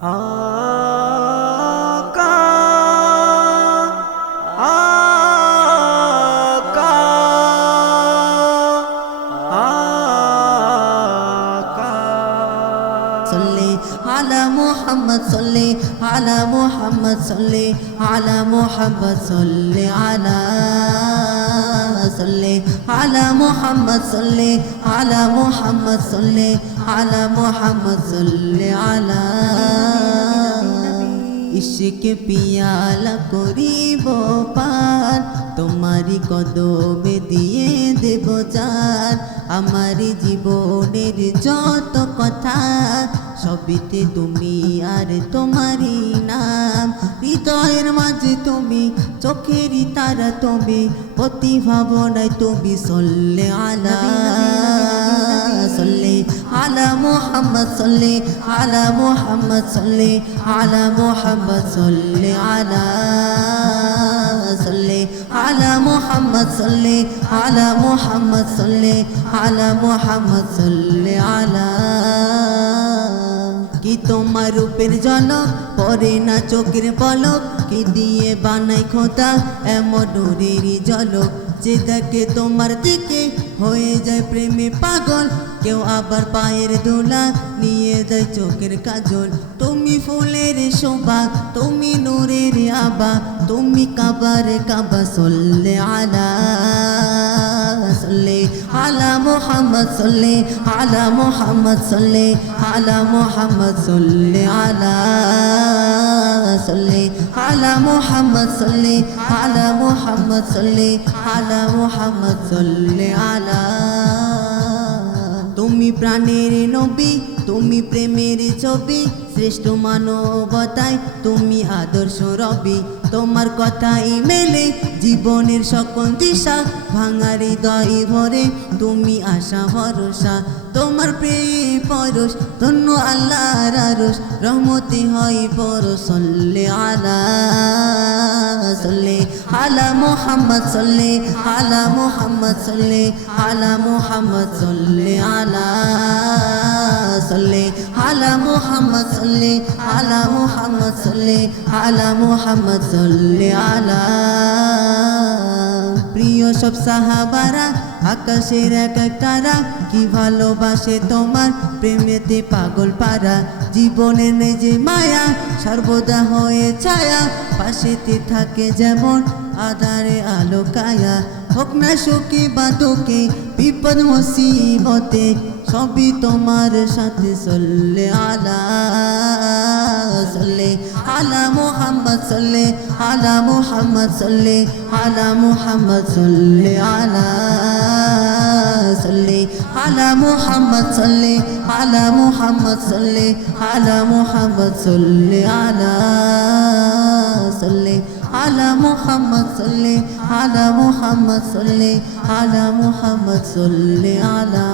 आका आका आका सल्ले अला मुहम्मद सल्ले अला मुहम्मद सल्ले अला मुहम्मद सल्ले अला मुहम्मद सल्ले अला मुहम्मद सल्ले अला मुहम्मद सल्ले अला इश्क पियाला करिब पार तुम्हारी कदमे दिए देव जान आमारी जीवनेर যত কথা সবিতে তুমি আর তোমারি নাম হৃদয়ের মাঝে তুমি চোখেরই তারা তুমি প্রতি ভাবনায় তুমি সল্লে আলা সল্লে আলা মুহাম্মদ সল্লে আলা মুহাম্মদ সল্লে আলা মুহাম্মদ সল্লে আলা सल्ले आला मुहम्मद सल्ले आला मुहम्मद सल्ले आला मुहम्मद सल्ले आला कि তোমার রূপের ঝলক পরে না চোখের পলক কি দিয়ে বানাই খোদা এমন নূরেরই ঝলক যে দেখে তোমার দিকে হয়ে যায় প্রেমে পাগল কেউ আবার পায়ের ধুলা নিয়ে যায় চোখের কাজল তুমি ফুলের শোভা তুমি নূরের আবা তুমি কাবারে কাবা সল্লে আলা সল্লে আলা মুহাম্মদ সল্লে আলা মুহাম্মদ সল্লে আলা মুহাম্মদ সল্লে আলা সল্লে আলা মুহাম্মদ সল্লে আলা মুহাম্মদ সল্লে আলা মুহাম্মদ সল্লে আলা তুমি প্রাণের নবী তুমি প্রেমের ছবি শ্রেষ্ঠ মানবতায় তুমি আদর্শ রবি তোমার কথাই মেলে জীবনের সকল দিশা ভাঙা হৃদয় ভরে তুমি আশা ভরসা তোমার প্রেম পরশ ধন্য আল্লাহর আরশ রহমতে হয় বড় সল্লে আলা সল্লে আলা মুহাম্মদ সল্লে আলা মুহাম্মদ সল্লে আলা মুহাম্মদ সল্লে আলা সল্লে আলা মুহাম্মদ সল্লে আলা মুহাম্মদ সল্লে আলা মুহাম্মদ সল্লে আলা প্রিয় সব সাহাবারা আকাশের এক এক তারা কি ভালোবাসে তোমার প্রেমেতে পাগল পারা জীবনে নেই যে মায়া সর্বদা হয়ে ছায়া পাশেতে থাকে যেমন আধারে আলো কায়া হোক না সুখী বা দুঃখে বিপদ মুসিবতে সবই তোমার সাথে সল্লে আলা সল্লে আলা মুহাম্মদ সল্লে আলা মুহাম্মদ সল্লে আলা মুহাম্মদ সল্লে আলা সল্লে আলা মুহাম্মদ সল্লে আলা মুহাম্মদ সল্লে আলা মুহাম্মদ সল্লে আলা সল্লে আলা মুহাম্মদ সল্লে আলা মুহাম্মদ সল্লে আলা মুহাম্মদ সল্লে আলা